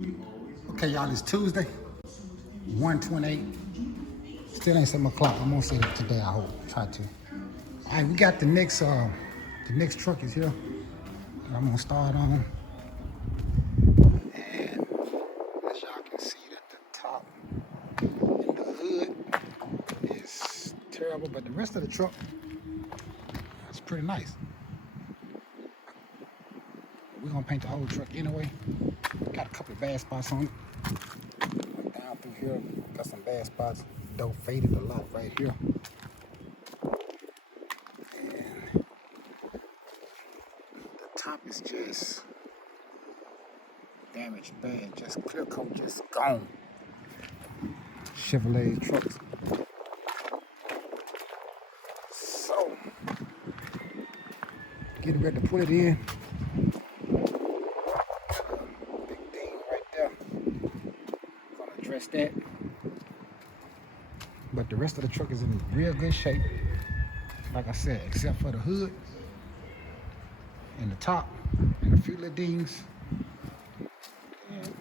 Okay, y'all, it's Tuesday, 1:28. Still ain't 7 o'clock. I'm gonna say it today, I hope. Try to. All right, we got the next truck is here. And I'm gonna start on. And as y'all can see that the top and the hood is terrible, but the rest of the truck is pretty nice. We're gonna paint the whole truck anyway. Got a couple of bad spots on it. Down through here, got some bad spots. Dope faded a lot right here. And the top is just damaged bad, just clear coat, just gone. Chevrolet trucks. So, getting ready to put it in. Big D.A.M right there. Gonna address that. But the rest of the truck is in real good shape. Like I said, except for the hood and the top and a few little dings. And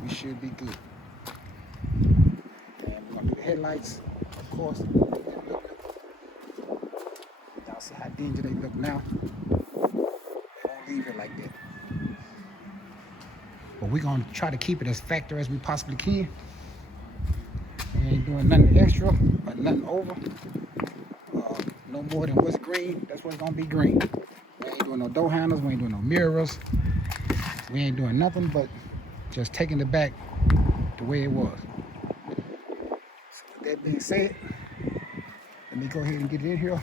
we should be good. And we're gonna do the headlights, of course. Y'all see how dingy they look now. Don't leave it like that. But we're gonna try to keep it as factory as we possibly can. We ain't doing nothing extra or nothing over. No more than what's green. That's what's gonna be green. We ain't doing no door handles. We ain't doing no mirrors. We ain't doing nothing but just taking it back the way it was. So with that being said, let me go ahead and get it in here.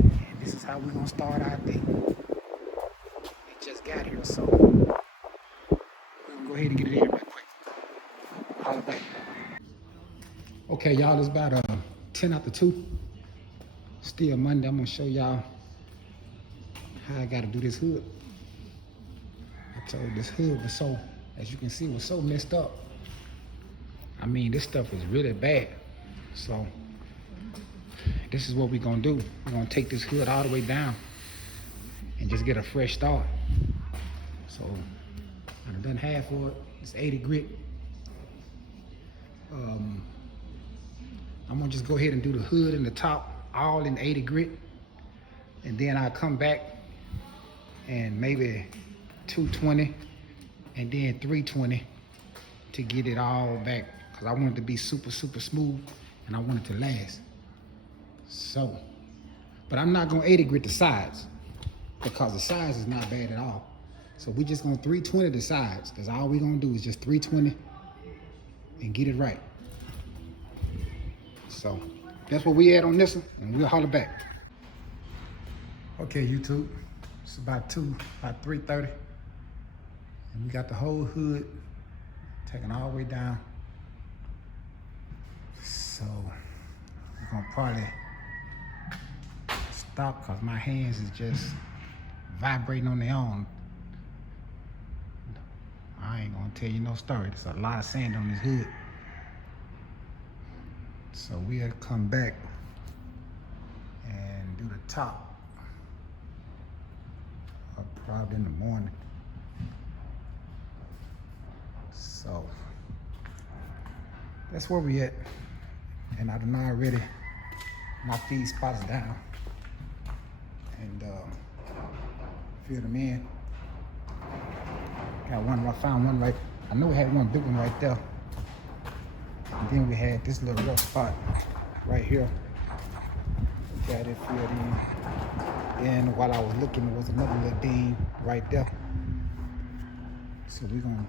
And this is how we're gonna start our day. It just got here, so we're gonna go ahead and get it in right quick. Holla back. Okay, y'all, it's about 10 after 2. Still Monday. I'm gonna show y'all how I gotta do this hood. I told this hood was so, as you can see, was so messed up. I mean, this stuff is really bad. So this is what we're gonna do. We're gonna take this hood all the way down and just get a fresh start. So I've done half of it. It's 80 grit. I'm gonna just go ahead and do the hood and the top all in 80 grit, and then I'll come back and maybe 220 and then 320 to get it all back, because I want it to be super smooth and I want it to last. So, but I'm not gonna 80 grit the sides because the sides is not bad at all. So we just gonna 320 the sides. That's all we gonna do is just 320 and get it right. So that's what we had on this one, and we'll holler back. Okay, YouTube, it's about 3:30, and we got the whole hood taken all the way down. So we're gonna probably stop because my hands is just vibrating on their own. I ain't gonna tell you no story. There's a lot of sand on this hood. So we'll come back and do the top probably in the morning. So that's where we at. And I done already knocked these spots down and fill them in. Got one, I found one right, I know we had one big one right there. And then we had this little rough spot right here. Got it filled in. And while I was looking, there was another little ding right there. So we're gonna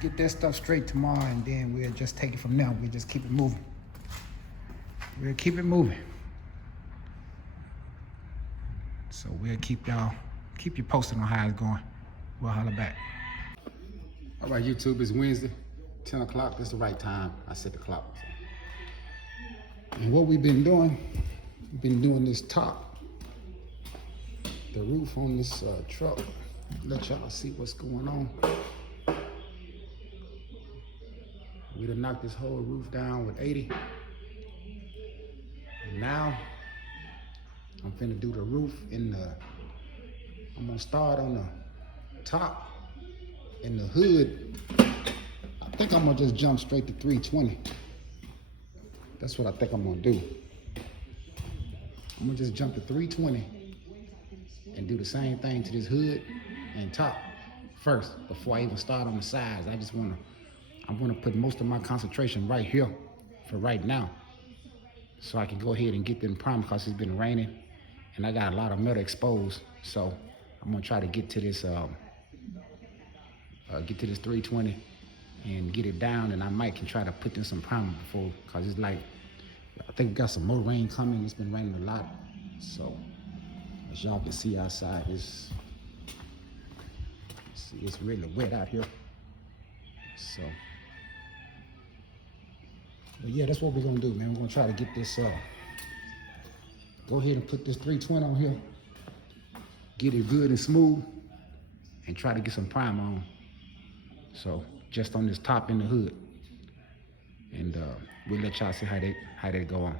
get that stuff straight tomorrow, and then we'll just take it from there. We'll just keep it moving. We'll keep it moving. So we'll keep you posted on how it's going. We'll holler back. All right, YouTube, it's Wednesday, 10 o'clock. That's the right time. I set the clock. So. And what we've been doing this top, the roof on this truck. Let y'all see what's going on. We done knocked this whole roof down with 80. And now I'm finna do the roof I'm gonna start on the top in the hood, I think I'm gonna just jump straight to 320. That's what I think I'm gonna do. I'm gonna just jump to 320 and do the same thing to this hood and top first before I even start on the sides. I'm gonna put most of my concentration right here for right now, so I can go ahead and get them primed because it's been raining and I got a lot of metal exposed. So I'm gonna try to get to this 320 and get it down, and I might can try to put in some primer before, because it's like, I think we got some more rain coming. It's been raining a lot. So as y'all can see outside, it's really wet out here. So, but yeah, that's what we're gonna do, man. We're gonna try to get this, go ahead and put this 320 on here, get it good and smooth, and try to get some primer on. So just on this top in the hood, and we'll let y'all see how they go on.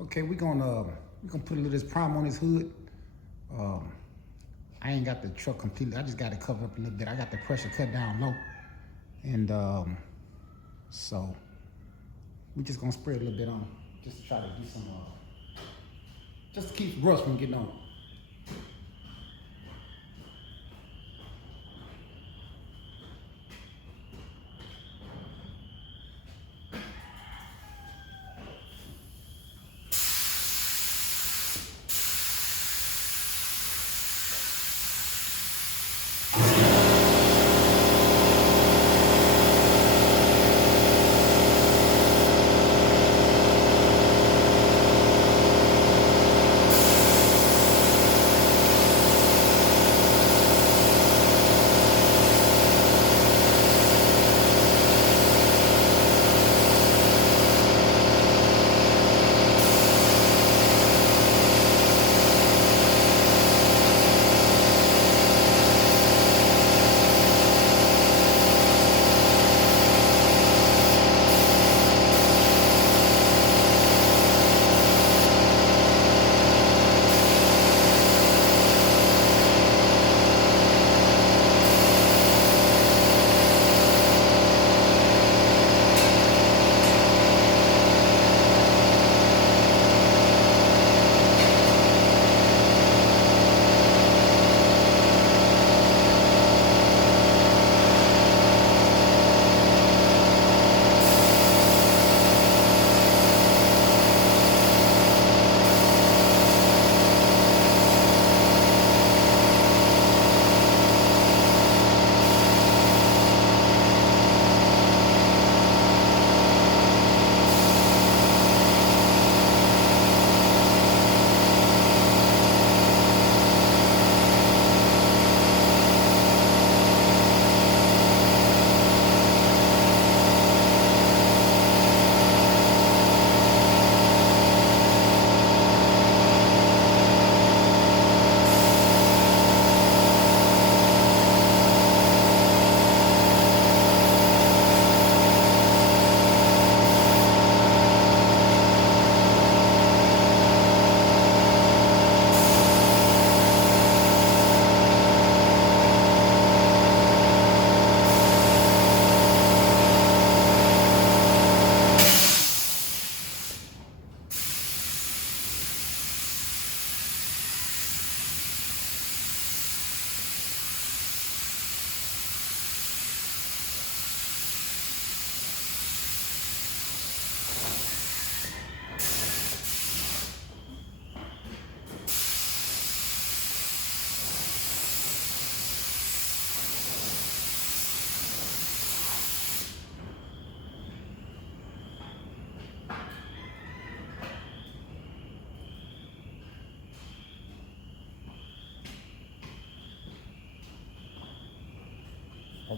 Okay, we're gonna put a little of this primer on this hood. I ain't got the truck completely. I just got it covered up a little bit. I got the pressure cut down low, and so we just gonna spray a little bit on, just to try to do some, just to keep rust from getting on.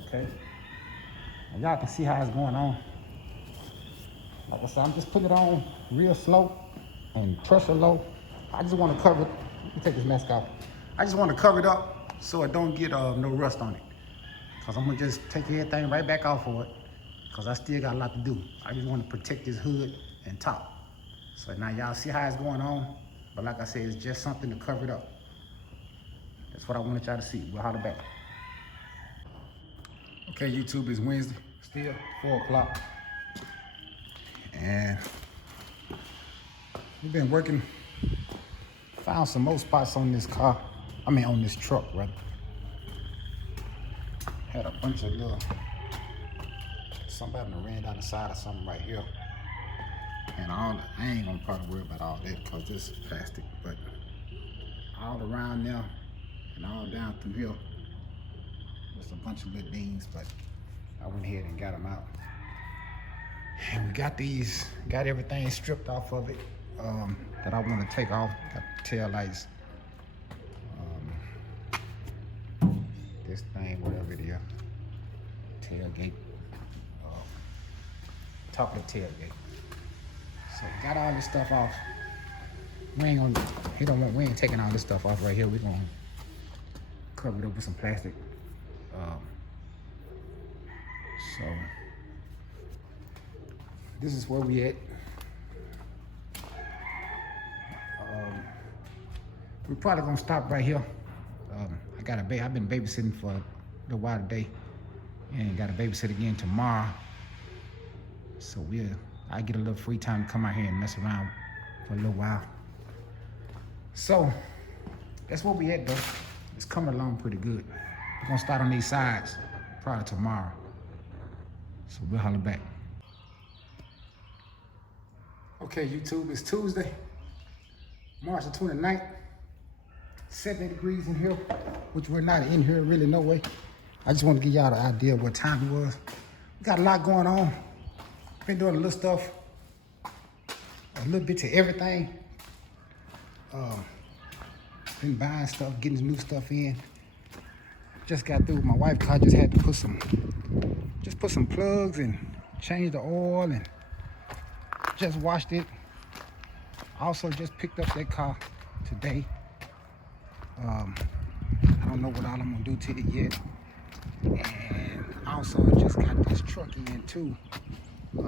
Okay. And y'all can see how it's going on. Like I said, I'm just putting it on real slow and pressure low. I just want to cover it. Let me take this mask off. I just want to cover it up so it don't get no rust on it. Because I'm going to just take everything right back off of it, because I still got a lot to do. I just want to protect this hood and top. So now y'all see how it's going on. But like I said, it's just something to cover it up. That's what I wanted y'all to see. We'll holler back. Okay, YouTube, is Wednesday, still 4 o'clock. And we've been working, found some more spots on this car. I mean, on this truck, rather. Had a bunch of little, somebody ran down the side of something right here. And I ain't gonna probably worry about all that because this is plastic, but all around there and all down through here, there's a bunch of little dings, but I went ahead and got them out. And we got everything stripped off of it that I want to take off. Got the tail lights, this thing, whatever it is, tailgate, top of the tailgate. So got all this stuff off. We ain't taking all this stuff off right here. We're gonna cover it up with some plastic. So this is where we at. We're probably gonna stop right here. I've been babysitting for a little while today, and got to babysit again tomorrow. So I get a little free time to come out here and mess around for a little while. So that's where we at though. It's coming along pretty good. We're gonna start on these sides probably tomorrow. So we'll holler back. Okay, YouTube, it's Tuesday, March the 29th. 70 degrees in here, which we're not in here really, no way. I just want to give y'all the idea of what time it was. We got a lot going on. Been doing a little stuff, a little bit to everything. Been buying stuff, getting new stuff in. Just got through with my wife's car. Just had to put some plugs and change the oil, and just washed it. Also just picked up that car today. I don't know what all I'm gonna do to it yet. And also just got this truck in too. I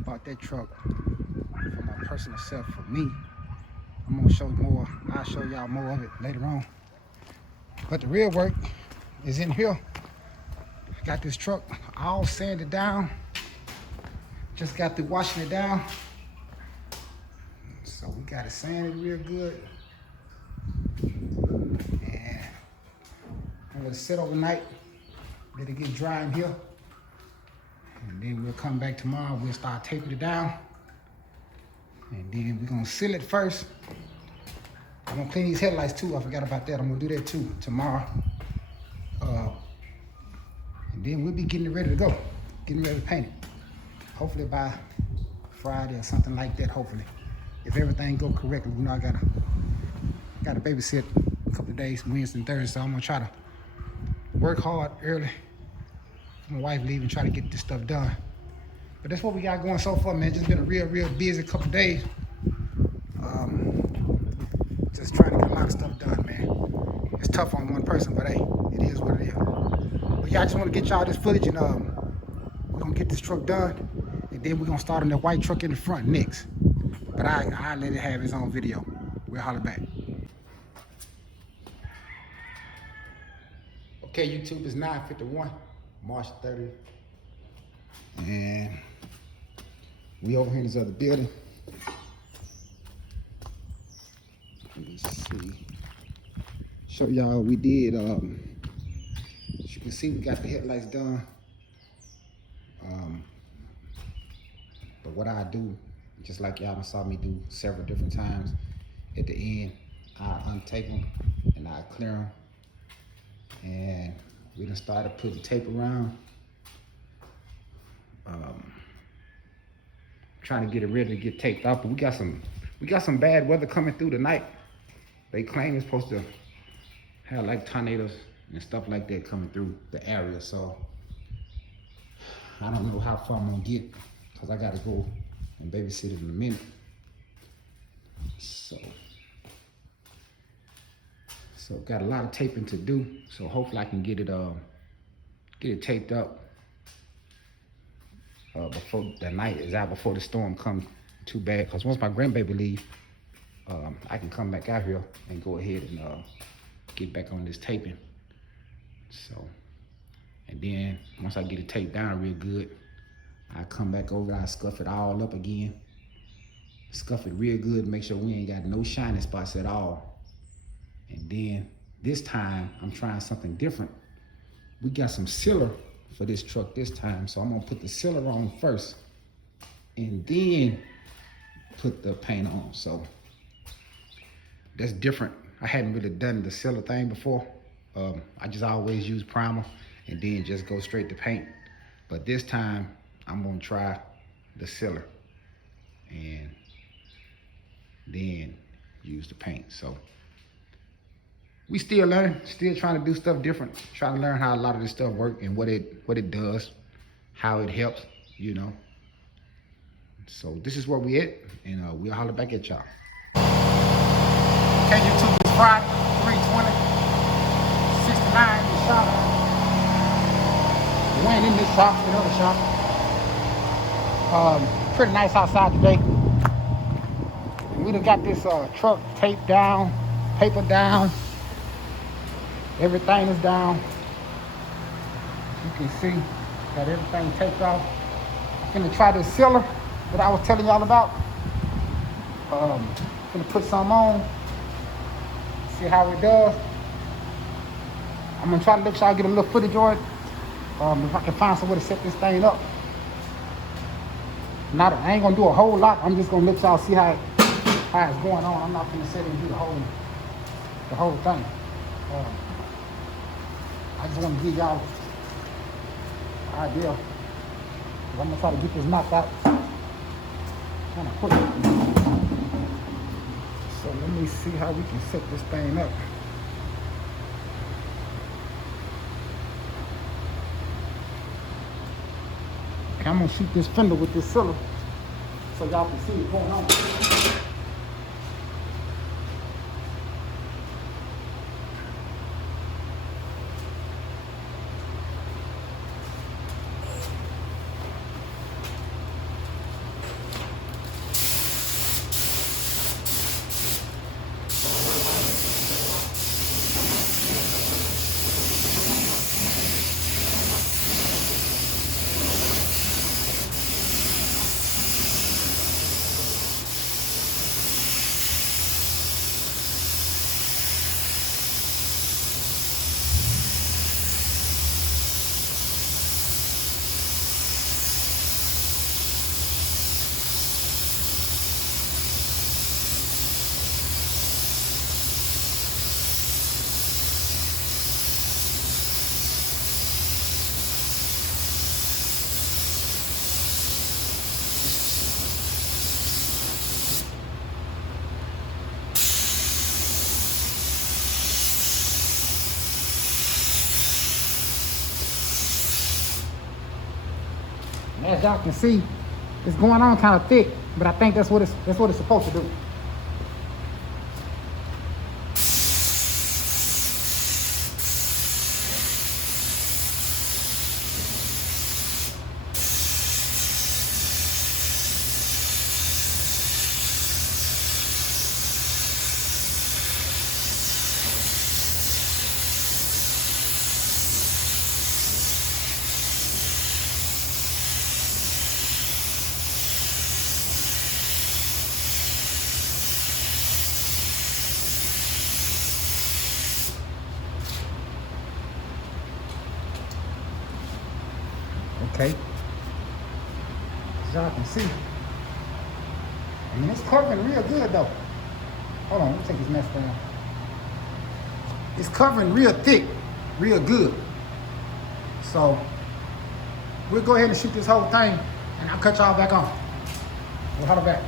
bought that truck for my personal self, for me. I'm gonna show more. I'll show y'all more of it later on. But the real work is in here. I got this truck all sanded down. Just got through washing it down. So we got it sanded real good. And I'm gonna sit overnight, let it get dry in here. And then we'll come back tomorrow, we'll start taping it down. And then we're gonna seal it first. I'm gonna clean these headlights too, I forgot about that. I'm gonna do that too tomorrow. And then we'll be getting it ready to go, getting ready to paint it. Hopefully by Friday or something like that, hopefully. If everything go correctly, you know, I gotta babysit a couple of days, Wednesday and Thursday, so I'm gonna try to work hard early. My wife leaving, try to get this stuff done. But that's what we got going so far, man. Just been a real busy couple of days. Just trying to get a lot of stuff done, man. It's tough on one person, but hey, it is what it is. But yeah, I just want to get y'all this footage, and we're gonna get this truck done, and then we're gonna start on that white truck in the front next. But I'll let it have its own video. We'll holler back. Okay, YouTube, it's 9:51, March 30th. And we over here in this other building. Let me see. Show y'all what we did. As you can see, we got the headlights done. But what I do, just like y'all saw me do several different times, at the end, I untape them and I clear them. And we done started putting tape around. Trying to get it ready to get taped off, but we got some bad weather coming through tonight. They claim it's supposed to have like tornadoes and stuff like that coming through the area, so I don't know how far I'm gonna get, because I gotta go and babysit it in a minute. So got a lot of taping to do, so hopefully I can get it taped up before the night is out, before the storm comes too bad. Because once my grandbaby leave, I can come back out here and go ahead and get back on this taping. So And then once I get it taped down real good, I come back over, I scuff it all up again. Scuff it real good, make sure we ain't got no shiny spots at all. And then this time, I'm trying something different. We got some sealer for this truck this time, so I'm gonna put the sealer on first and then put the paint on. So that's different. I hadn't really done the sealer thing before. I just always use primer and then just go straight to paint. But this time, I'm gonna try the sealer and then use the paint. So we still learning, still trying to do stuff different, trying to learn how a lot of this stuff works and what it does, how it helps, you know. So this is where we at, and we'll holler back at y'all. Okay, YouTube, it's Friday, 3/20, 69 in the shop. We ain't in this shop, another shop. Pretty nice outside today. We done got this truck taped down, paper down. Everything is down. You can see, got everything taped off. I'm gonna try this sealer that I was telling y'all about. Gonna put some on, see how it does. I'm gonna try to let y'all get a little footage on it. If I can find some way to set this thing up. I ain't gonna do a whole lot. I'm just gonna let y'all see how it's going on. I'm not gonna sit and do the whole thing. I just want to give y'all an idea. I'm gonna try to get this knocked out kind of quick. So let me see how we can set this thing up. Okay, I'm gonna shoot this fender with this sealer so y'all can see what's going on. As y'all can see, it's going on kind of thick, but I think that's what it's supposed to do. Okay, as y'all can see, I mean, it's covering real good though. Hold on, let me take this mess down. It's covering real thick, real good. So we'll go ahead and shoot this whole thing, and I'll cut y'all back on. We'll holler back.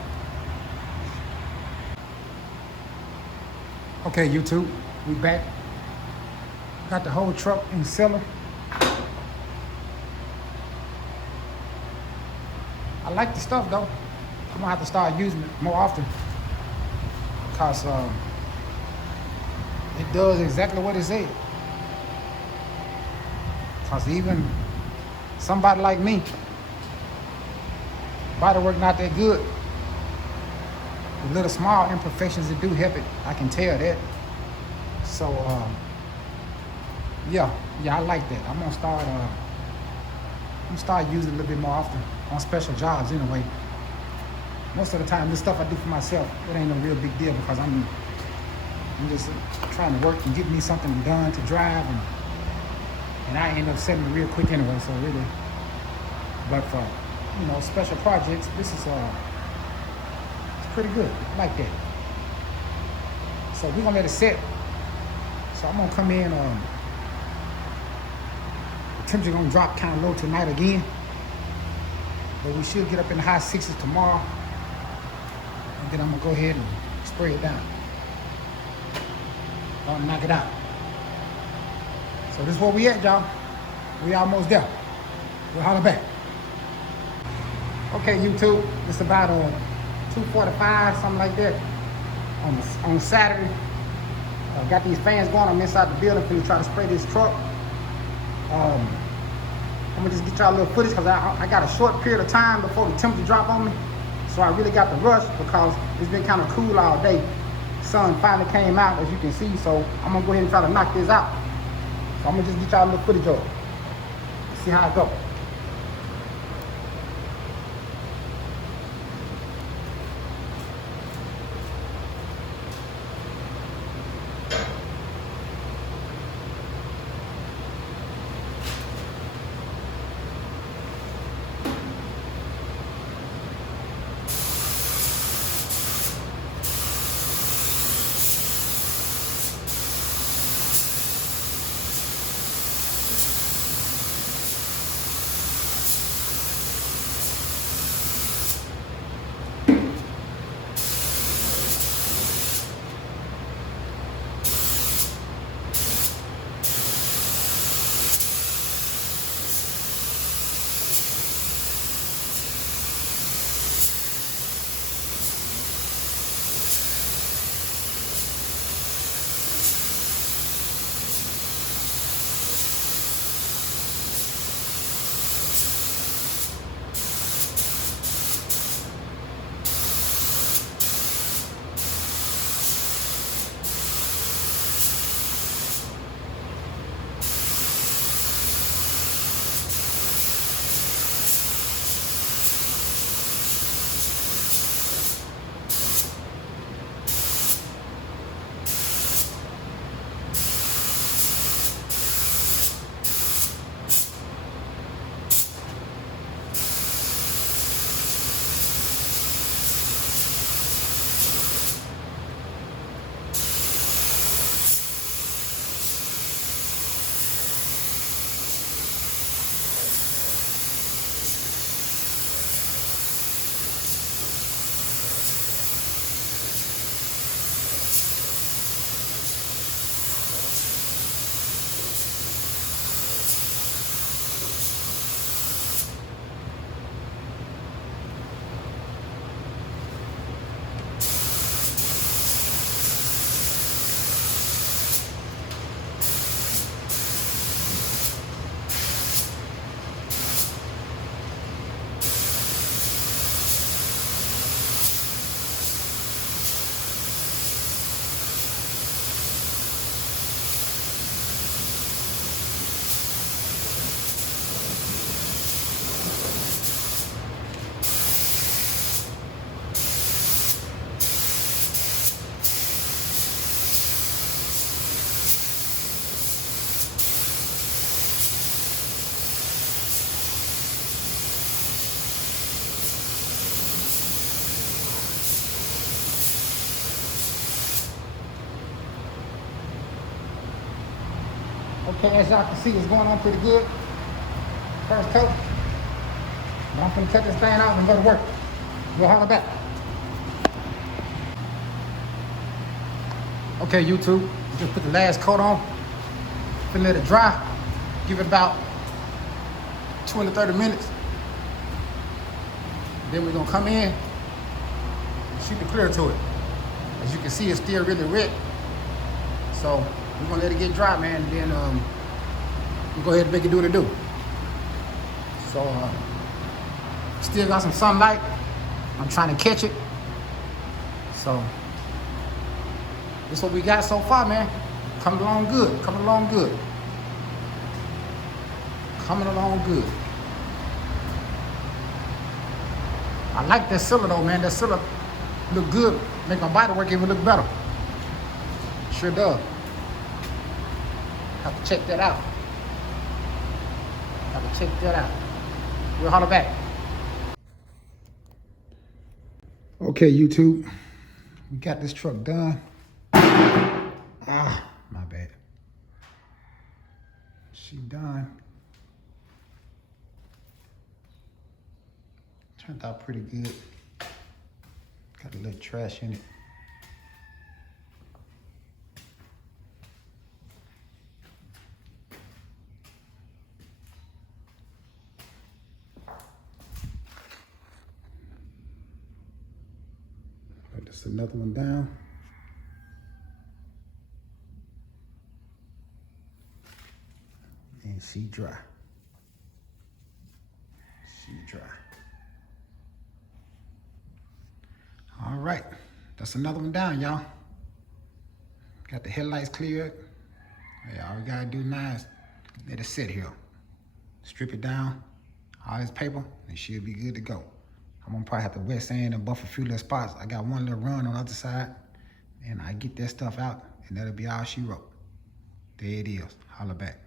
Okay, YouTube, we back. Got the whole truck in sealer. I like the stuff though. I'm gonna have to start using it more often because it does exactly what it said. Because even somebody like me, body work not that good. The little small imperfections that do help it, I can tell that. So Yeah, I like that. I'm gonna start using it a little bit more often on special jobs anyway. Most of the time, this stuff I do for myself, it ain't no real big deal because I'm just trying to work and get me something done to drive, and I end up setting it real quick anyway. So really, but for special projects, this is it's pretty good. I like that. So we're gonna let it set. So I'm gonna come in. The temperature gonna drop kind of low tonight again, but we should get up in the high 60s tomorrow, and then I'm gonna go ahead and spray it down. I'll knock it out. So this is where we at, y'all. We almost there. We'll holler back. Okay, YouTube. It's about 2:45, something like that, on Saturday. Got these fans going. I'm inside the building finna try to spray this truck. I'm gonna just get y'all a little footage because I got a short period of time before the temperature drop on me. So I really got to rush because it's been kind of cool all day. Sun finally came out, as you can see. So I'm gonna go ahead and try to knock this out. So I'm gonna just get y'all a little footage of it. See how it goes. Okay, as y'all can see, it's going on pretty good. First coat. But I'm gonna cut this thing out and go to work. We'll holler back. Okay, YouTube, just put the last coat on. Finna let it dry. Give it about 20 to 30 minutes. Then we're gonna come in and shoot the clear to it. As you can see, it's still really wet. So we're gonna let it get dry, man, and then we'll go ahead and make it do what it do. So still got some sunlight. I'm trying to catch it. So this is what we got so far, man. Coming along good, coming along good. Coming along good. I like that cylinder though, man. That cylinder look good. Make my body work even look better. Sure does. Have to check that out. We'll holler back. Okay, YouTube. We got this truck done. Ah, my bad. She done. Turned out pretty good. Got a little trash in it. Put this another one down. And she dry. All right, that's another one down, y'all. Got the headlights cleared. Yeah, all we gotta do now is let it sit here. Strip it down, all this paper, and she'll be good to go. I'm gonna probably have to wet sand and buff a few little spots. I got one little run on the other side, and I get that stuff out, and that'll be all she wrote. There it is. Holla back.